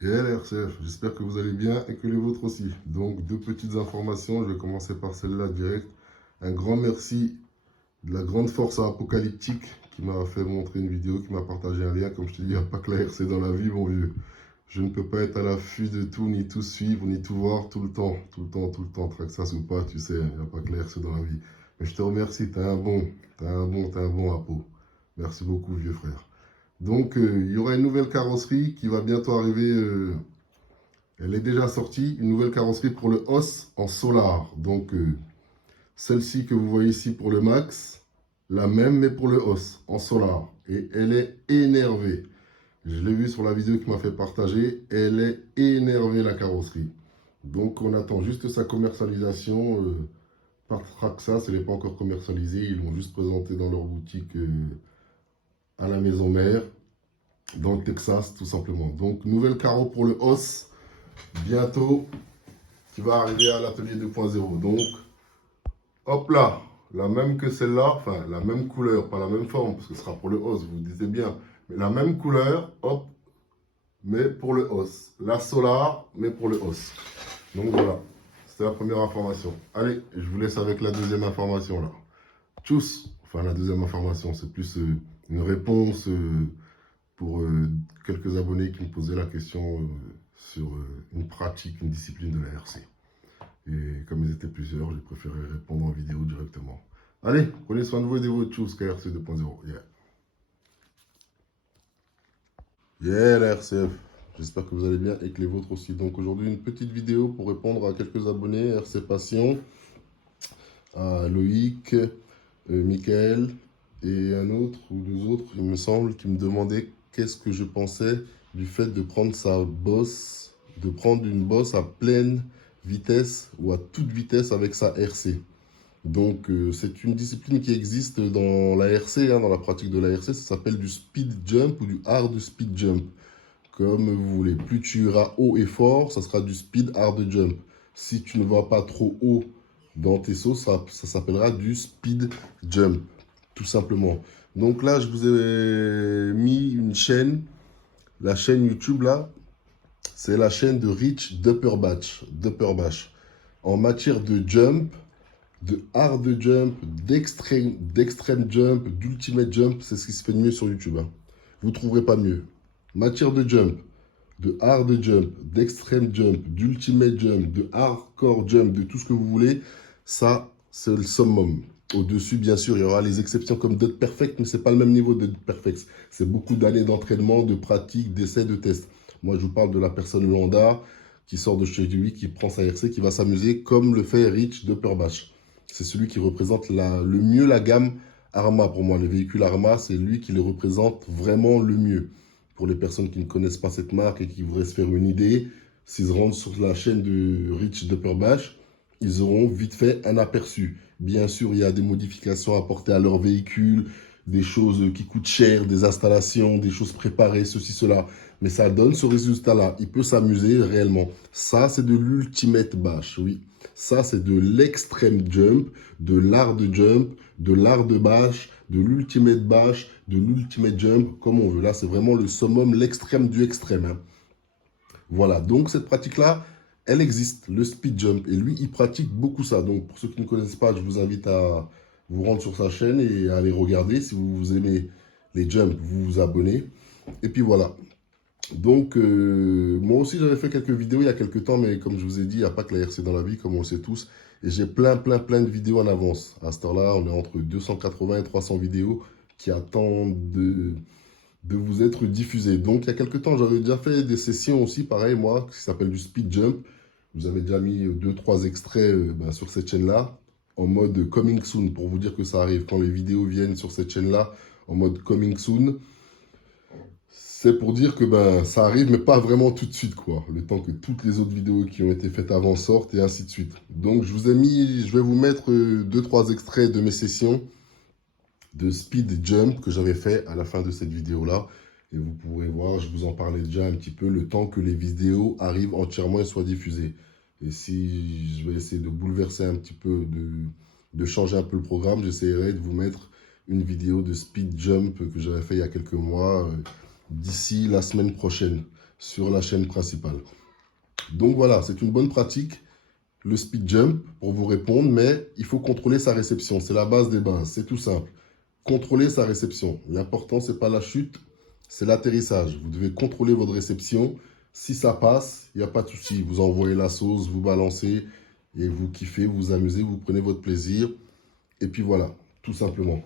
Et LRCF, j'espère que vous allez bien et que les vôtres aussi. Donc, deux petites informations, je vais commencer par celle-là direct. Un grand merci de la grande force apocalyptique qui m'a fait montrer une vidéo, qui m'a partagé un lien. Comme je te dis, il n'y a pas que la RC dans la vie, mon vieux. Je ne peux pas être à l'affût de tout, ni tout suivre, ni tout voir tout le temps. Tout le temps, tout le temps. Traxas ou pas, tu sais, il n'y a pas que la RC dans la vie. Mais je te remercie, t'es un bon, t'es un bon Apo. Merci beaucoup, vieux frère. Donc, il y aura une nouvelle carrosserie qui va bientôt arriver. Elle est déjà sortie, une nouvelle carrosserie pour le Os en Solar. Donc, celle-ci que vous voyez ici pour le Max, la même mais pour le Os en Solar. Et elle est énervée. Je l'ai vu sur la vidéo qui m'a fait partager. Elle est énervée, la carrosserie. Donc, on attend juste sa commercialisation par Traxas. Elle n'est pas encore commercialisée. Ils l'ont juste présentée dans leur boutique à la maison mère, dans le Texas, tout simplement. Donc, nouvelle carreau pour le Os. Bientôt, qui va arriver à l'atelier 2.0. Donc, hop là, la même que celle-là, enfin, la même couleur, pas la même forme, parce que ce sera pour le os, vous vous dites bien, mais la même couleur, hop, mais pour le os. La Solar, mais pour le os. Donc voilà, c'était la première information. Allez, je vous laisse avec la deuxième information, là. Tchuss. Enfin, la deuxième information, c'est plus une réponse pour quelques abonnés qui me posaient la question sur une pratique, une discipline de la RC. Et comme ils étaient plusieurs, j'ai préféré répondre en vidéo directement. Allez, prenez soin de vous et de votre chose, KRC 2.0. Yeah. Yeah, la RCF. J'espère que vous allez bien et que les vôtres aussi. Donc aujourd'hui, une petite vidéo pour répondre à quelques abonnés, RC Passion, à Loïc, Michael et un autre ou deux autres, il me semble, qui me demandaient qu'est-ce que je pensais du fait de prendre sa bosse, de prendre une bosse à pleine vitesse ou à toute vitesse avec sa RC. Donc, c'est une discipline qui existe dans la RC, hein, dans la pratique de la RC. Ça s'appelle du speed jump ou du hard speed jump. Comme vous voulez. Plus tu iras haut et fort, ça sera du speed hard jump. Si tu ne vas pas trop haut dans tes sauts, ça s'appellera du speed jump. Tout simplement. Donc là, je vous ai mis une chaîne. La chaîne YouTube, là, c'est la chaîne de Rich Dupperbash. En matière de jump, de hard jump, d'extrême jump, d'ultimate jump, c'est ce qui se fait de mieux sur YouTube. Hein. Vous ne trouverez pas mieux. Matière de jump, de hard jump, d'extrême jump, d'ultimate jump, de hardcore jump, de tout ce que vous voulez, ça, c'est le summum. Au-dessus, bien sûr, il y aura les exceptions comme Dead Perfect, mais ce n'est pas le même niveau de Dead Perfect. C'est beaucoup d'années d'entraînement, de pratique, d'essais, de tests. Moi, je vous parle de la personne lambda qui sort de chez lui, qui prend sa RC, qui va s'amuser, comme le fait Rich Dupperbash. C'est celui qui représente le mieux la gamme Arma pour moi. Les véhicules Arma, c'est lui qui les représente vraiment le mieux. Pour les personnes qui ne connaissent pas cette marque et qui voudraient se faire une idée, s'ils se rendent sur la chaîne de Rich Dupperbash, ils auront vite fait un aperçu. Bien sûr, il y a des modifications apportées à leur véhicule, des choses qui coûtent cher, des installations, des choses préparées, ceci, cela. Mais ça donne ce résultat-là. Il peut s'amuser réellement. Ça, c'est de l'ultimate bash, oui. Ça, c'est de l'extreme jump, de l'hard jump, de l'hard bash, de l'ultimate bash, de l'ultimate jump, comme on veut. Là, c'est vraiment le summum, l'extrême du extrême. Hein. Voilà, donc cette pratique-là, elle existe, le speed jump. Et lui, il pratique beaucoup ça. Donc, pour ceux qui ne connaissent pas, je vous invite à vous rendre sur sa chaîne et à aller regarder. Si vous aimez les jumps, vous vous abonnez. Et puis voilà. Donc, moi aussi, j'avais fait quelques vidéos il y a quelques temps, mais comme je vous ai dit, il n'y a pas que la RC dans la vie, comme on le sait tous. Et j'ai plein de vidéos en avance. À cette heure-là, on est entre 280 et 300 vidéos qui attendent de vous être diffusées. Donc, il y a quelques temps, j'avais déjà fait des sessions aussi, pareil, moi, qui s'appelle du speed jump. Vous avez déjà mis 2-3 extraits sur cette chaîne-là, en mode coming soon, pour vous dire que ça arrive. Quand les vidéos viennent sur cette chaîne-là, en mode coming soon, c'est pour dire que ça arrive, mais pas vraiment tout de suite, quoi. Le temps que toutes les autres vidéos qui ont été faites avant sortent et ainsi de suite. Donc, je vais vous mettre 2-3 extraits de mes sessions de speed jump que j'avais fait à la fin de cette vidéo-là. Et vous pourrez voir, je vous en parlais déjà un petit peu, le temps que les vidéos arrivent entièrement et soient diffusées. Et si je vais essayer de bouleverser un petit peu, de changer un peu le programme, j'essaierai de vous mettre une vidéo de speed jump que j'avais fait il y a quelques mois, d'ici la semaine prochaine. sur la chaîne principale. Donc voilà, c'est une bonne pratique, le speed jump, pour vous répondre, mais il faut contrôler sa réception. C'est la base des bases, c'est tout simple. Contrôler sa réception. L'important, c'est pas la chute, c'est l'atterrissage. Vous devez contrôler votre réception. Si ça passe, il n'y a pas de souci. Vous envoyez la sauce, vous balancez et vous kiffez, vous vous amusez, vous prenez votre plaisir. Et puis voilà, tout simplement.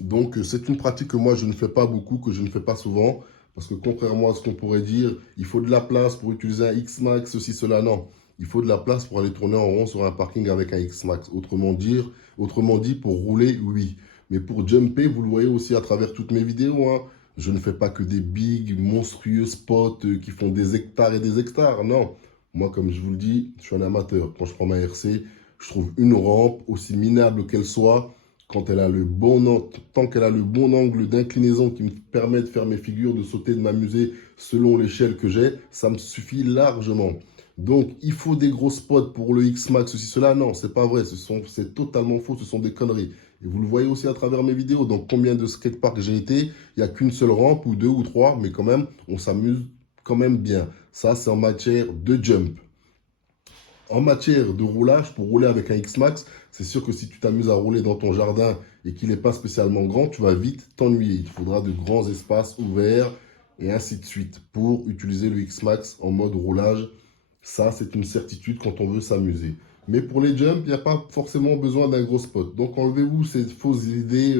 Donc, c'est une pratique que moi, je ne fais pas beaucoup, que je ne fais pas souvent. Parce que contrairement à ce qu'on pourrait dire, il faut de la place pour utiliser un X-Max, ceci, cela, non. Il faut de la place pour aller tourner en rond sur un parking avec un X-Max. Autrement dit, pour rouler, oui. Mais pour jumper, vous le voyez aussi à travers toutes mes vidéos, hein. Je ne fais pas que des big, monstrueux spots qui font des hectares et des hectares. Non. Moi, comme je vous le dis, je suis un amateur. Quand je prends ma RC, je trouve une rampe, aussi minable qu'elle soit, quand elle a le bon tant qu'elle a le bon angle d'inclinaison qui me permet de faire mes figures, de sauter, de m'amuser selon l'échelle que j'ai, ça me suffit largement. Donc, il faut des gros spots pour le X-Max, ceci, cela. Non, c'est pas vrai. C'est totalement faux. Ce sont des conneries. Et vous le voyez aussi à travers mes vidéos. Donc, combien de skateparks j'ai été, il n'y a qu'une seule rampe ou deux ou trois, mais quand même, on s'amuse quand même bien. Ça, c'est en matière de jump. En matière de roulage, pour rouler avec un X-Max, c'est sûr que si tu t'amuses à rouler dans ton jardin et qu'il n'est pas spécialement grand, tu vas vite t'ennuyer. Il faudra de grands espaces ouverts et ainsi de suite pour utiliser le X-Max en mode roulage. Ça, c'est une certitude quand on veut s'amuser. Mais pour les jumps, il n'y a pas forcément besoin d'un gros spot. Donc enlevez-vous ces fausses idées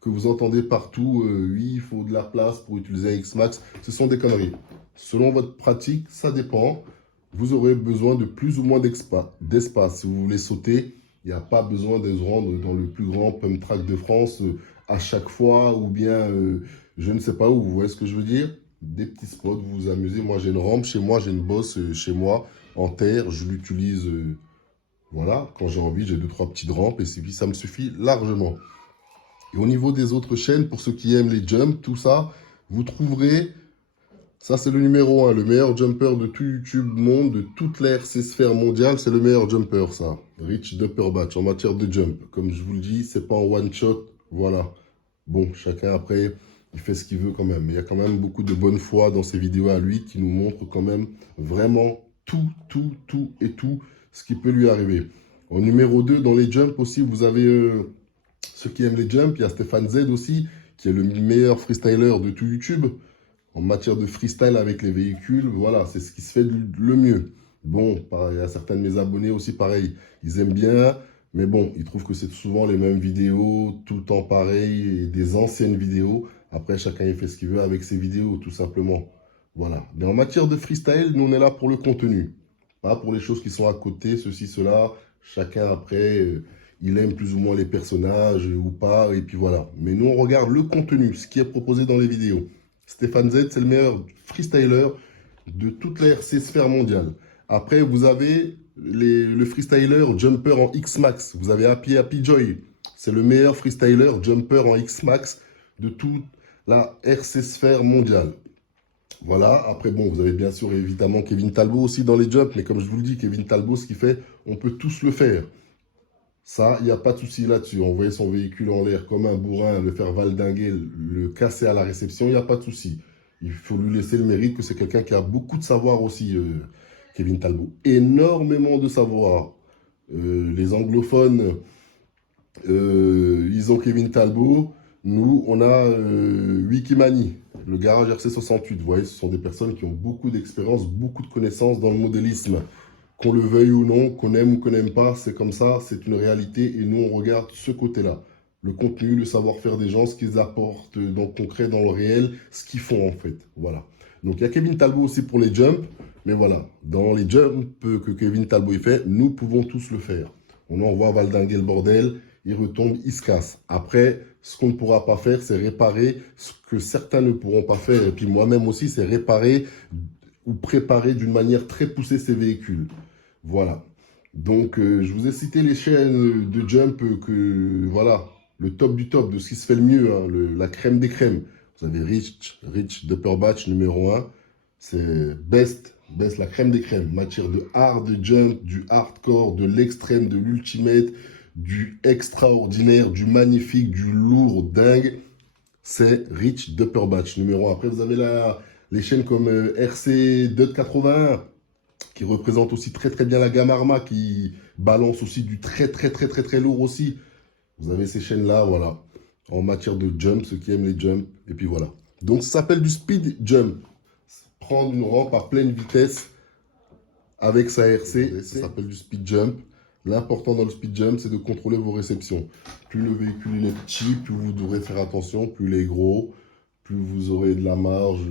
que vous entendez partout. Oui, il faut de la place pour utiliser un X-Max. Ce sont des conneries. Selon votre pratique, ça dépend. Vous aurez besoin de plus ou moins d'espace. Si vous voulez sauter, il n'y a pas besoin de se rendre dans le plus grand pump track de France à chaque fois ou bien je ne sais pas où. Vous voyez ce que je veux dire? Des petits spots, vous vous amusez. Moi, j'ai une rampe chez moi, j'ai une bosse chez moi en terre. Je l'utilise, voilà, quand j'ai envie, j'ai deux, trois petites rampes et puis ça me suffit largement. Et au niveau des autres chaînes, pour ceux qui aiment les jumps, tout ça, vous trouverez, ça c'est le numéro 1, le meilleur jumper de tout YouTube monde, de toute l'ère sphère mondiale, c'est le meilleur jumper ça. Rich Dupperbatch en matière de jump. Comme je vous le dis, c'est pas en one shot, voilà. Bon, chacun après, il fait ce qu'il veut quand même. Mais il y a quand même beaucoup de bonne foi dans ces vidéos à lui qui nous montrent quand même vraiment tout et tout ce qui peut lui arriver. En numéro 2, dans les jumps aussi, vous avez ceux qui aiment les jumps. Il y a Stéphane Z aussi, qui est le meilleur freestyler de tout YouTube. En matière de freestyle avec les véhicules, voilà, c'est ce qui se fait le mieux. Bon, il y a certains de mes abonnés aussi, pareil, ils aiment bien, mais bon, ils trouvent que c'est souvent les mêmes vidéos, tout le temps pareil, et des anciennes vidéos. Après, chacun il fait ce qu'il veut avec ses vidéos, tout simplement. Voilà. Mais en matière de freestyle, nous, on est là pour le contenu. Pas pour les choses qui sont à côté, ceci, cela. Chacun, après, il aime plus ou moins les personnages ou pas, et puis voilà. Mais nous, on regarde le contenu, ce qui est proposé dans les vidéos. Stéphane Z, c'est le meilleur freestyler de toute la RC sphère mondiale. Après, vous avez le freestyler jumper en X-Max. Vous avez Happy Joy. C'est le meilleur freestyler jumper en X-Max de toute la RC sphère mondiale. Voilà. Après, bon, vous avez bien sûr évidemment Kevin Talbot aussi dans les jumps. Mais comme je vous le dis, Kevin Talbot, ce qu'il fait, on peut tous le faire. Ça, il n'y a pas de souci là-dessus. Envoyer son véhicule en l'air comme un bourrin, le faire valdinguer, le casser à la réception, il n'y a pas de souci. Il faut lui laisser le mérite que c'est quelqu'un qui a beaucoup de savoir aussi, Kevin Talbot. Énormément de savoir. Les anglophones, ils ont Kevin Talbot. Nous, on a Wikimani, le garage RC68. Vous voyez, ce sont des personnes qui ont beaucoup d'expérience, beaucoup de connaissances dans le modélisme. Qu'on le veuille ou non, qu'on aime ou qu'on n'aime pas, c'est comme ça, c'est une réalité et nous on regarde ce côté-là. Le contenu, le savoir-faire des gens, ce qu'ils apportent dans le concret, dans le réel, ce qu'ils font en fait. Voilà. Donc il y a Kevin Talbot aussi pour les jumps, mais voilà, dans les jumps que Kevin Talbot fait, nous pouvons tous le faire. On envoie valdinguer le bordel, il retombe, il se casse. Après, ce qu'on ne pourra pas faire, c'est réparer ce que certains ne pourront pas faire. Et puis moi-même aussi, c'est réparer ou préparer d'une manière très poussée ces véhicules. Voilà. Donc, je vous ai cité les chaînes de jump voilà, le top du top de ce qui se fait le mieux, hein, la crème des crèmes. Vous avez Rich Dupperbatch numéro 1. C'est best, la crème des crèmes. Matière de hard jump, du hardcore, de l'extrême, de l'ultimate, du extraordinaire, du magnifique, du lourd, dingue. C'est Rich Dupperbatch numéro 1. Après, vous avez Les chaînes comme RC 281, qui représente aussi très très bien la gamme Arma, qui balance aussi du très lourd aussi. Vous avez ces chaînes-là, voilà, en matière de jump, ceux qui aiment les jumps, et puis voilà. Donc ça s'appelle du speed jump. Prendre une rampe à pleine vitesse avec sa RC, ça s'appelle du speed jump. L'important dans le speed jump, c'est de contrôler vos réceptions. Plus le véhicule il est petit, plus vous devrez faire attention, plus il est gros, plus vous aurez de la marge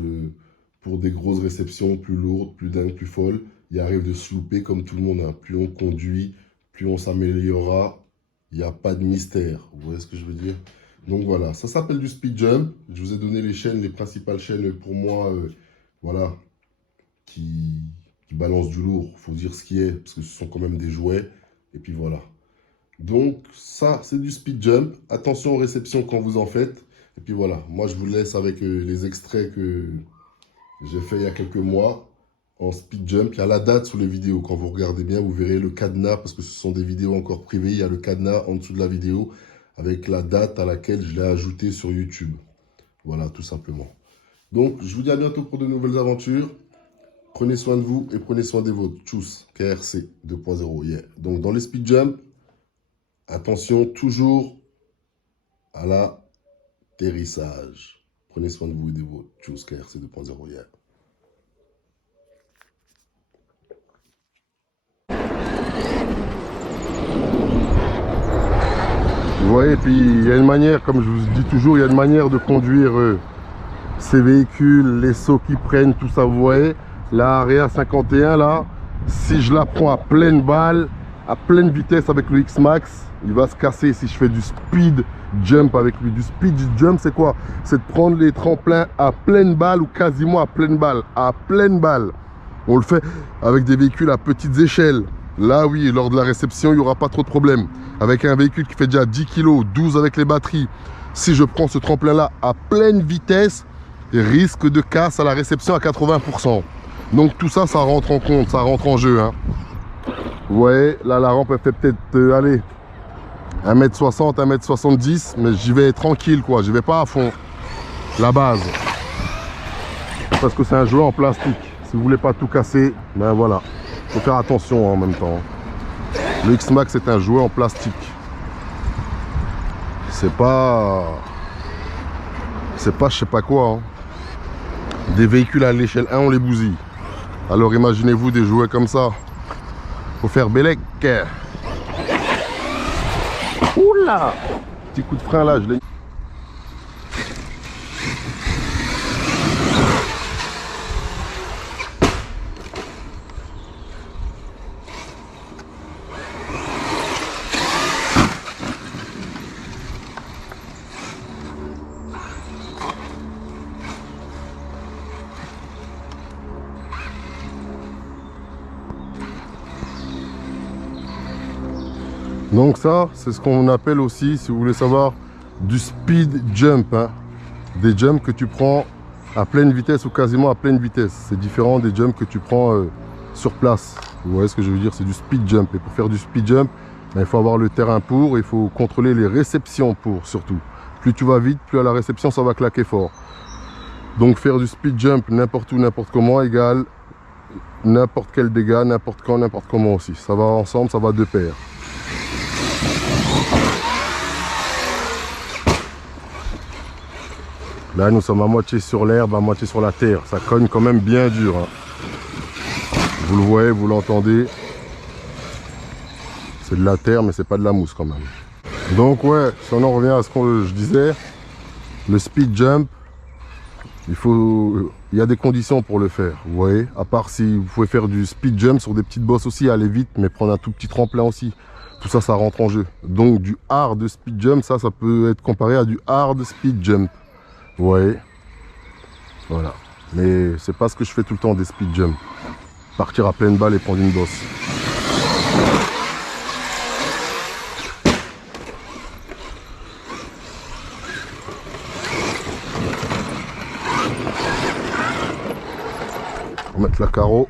pour des grosses réceptions plus lourdes, plus dingues, plus folles. Il arrive de se louper comme tout le monde. Hein. Plus on conduit, plus on s'améliorera. Il n'y a pas de mystère. Vous voyez ce que je veux dire? Donc voilà, ça s'appelle du speed jump. Je vous ai donné les chaînes, les principales chaînes pour moi, voilà, qui balancent du lourd. Il faut dire ce qui est, parce que ce sont quand même des jouets. Et puis voilà. Donc ça, c'est du speed jump. Attention aux réceptions quand vous en faites. Et puis voilà, moi je vous laisse avec les extraits que j'ai fait il y a quelques mois en speed jump. Il y a la date sous les vidéos. Quand vous regardez bien, vous verrez le cadenas, parce que ce sont des vidéos encore privées. Il y a le cadenas en dessous de la vidéo avec la date à laquelle je l'ai ajouté sur YouTube. Voilà, tout simplement. Donc, je vous dis à bientôt pour de nouvelles aventures. Prenez soin de vous et prenez soin des vôtres. Tchuss, KRC 2.0, yeah. Donc, dans les speed jump, attention toujours à l'atterrissage. Prenez soin de vous et des vôtres. Tchuss, KRC 2.0, yeah. Vous voyez, puis il y a une manière, comme je vous dis toujours, il y a une manière de conduire ces véhicules, les sauts qui prennent, tout ça, vous voyez. La Area 51, là, si je la prends à pleine balle, à pleine vitesse avec le X-Max, il va se casser si je fais du speed jump avec lui. Du speed jump, c'est quoi? C'est de prendre les tremplins à pleine balle ou quasiment à pleine balle. À pleine balle. On le fait avec des véhicules à petites échelles. Là, oui, lors de la réception, il n'y aura pas trop de problèmes. Avec un véhicule qui fait déjà 10 kg, 12 avec les batteries, si je prends ce tremplin-là à pleine vitesse, risque de casse à la réception à 80%. Donc tout ça, ça rentre en compte, ça rentre en jeu. Hein. Vous voyez, là, la rampe, elle fait peut-être, allez, 1m60, 1m70, mais j'y vais tranquille, quoi. J'y vais pas à fond. La base. Parce que c'est un jouet en plastique. Si vous voulez pas tout casser, ben voilà. Faut faire attention en même temps. Le X-Max est un jouet en plastique. C'est pas je sais pas quoi. Hein. Des véhicules à l'échelle 1, on les bousille. Alors imaginez-vous des jouets comme ça. Faut faire bélec. Oula! Petit coup de frein là, je l'ai. Donc ça, c'est ce qu'on appelle aussi, si vous voulez savoir, du speed jump. Hein. Des jumps que tu prends à pleine vitesse ou quasiment à pleine vitesse. C'est différent des jumps que tu prends sur place. Vous voyez ce que je veux dire? C'est du speed jump. Et pour faire du speed jump, ben, il faut avoir le terrain pour, il faut contrôler les réceptions pour surtout. Plus tu vas vite, plus à la réception, ça va claquer fort. Donc faire du speed jump n'importe où, n'importe comment, égale n'importe quel dégât, n'importe quand, n'importe comment aussi. Ça va ensemble, ça va de pair. Là, nous sommes à moitié sur l'herbe, à moitié sur la terre. Ça cogne quand même bien dur. Hein. Vous le voyez, vous l'entendez. C'est de la terre, mais c'est pas de la mousse quand même. Donc ouais, si on en revient à ce que je disais, le speed jump, il y a des conditions pour le faire. Vous voyez, à part si vous pouvez faire du speed jump sur des petites bosses aussi, aller vite, mais prendre un tout petit tremplin aussi. Tout ça, ça rentre en jeu. Donc du hard speed jump, ça peut être comparé à du hard speed jump. Vous voyez, voilà. Mais c'est pas ce que je fais tout le temps des speed jump. Partir à pleine balle et prendre une bosse. On va mettre la carreau.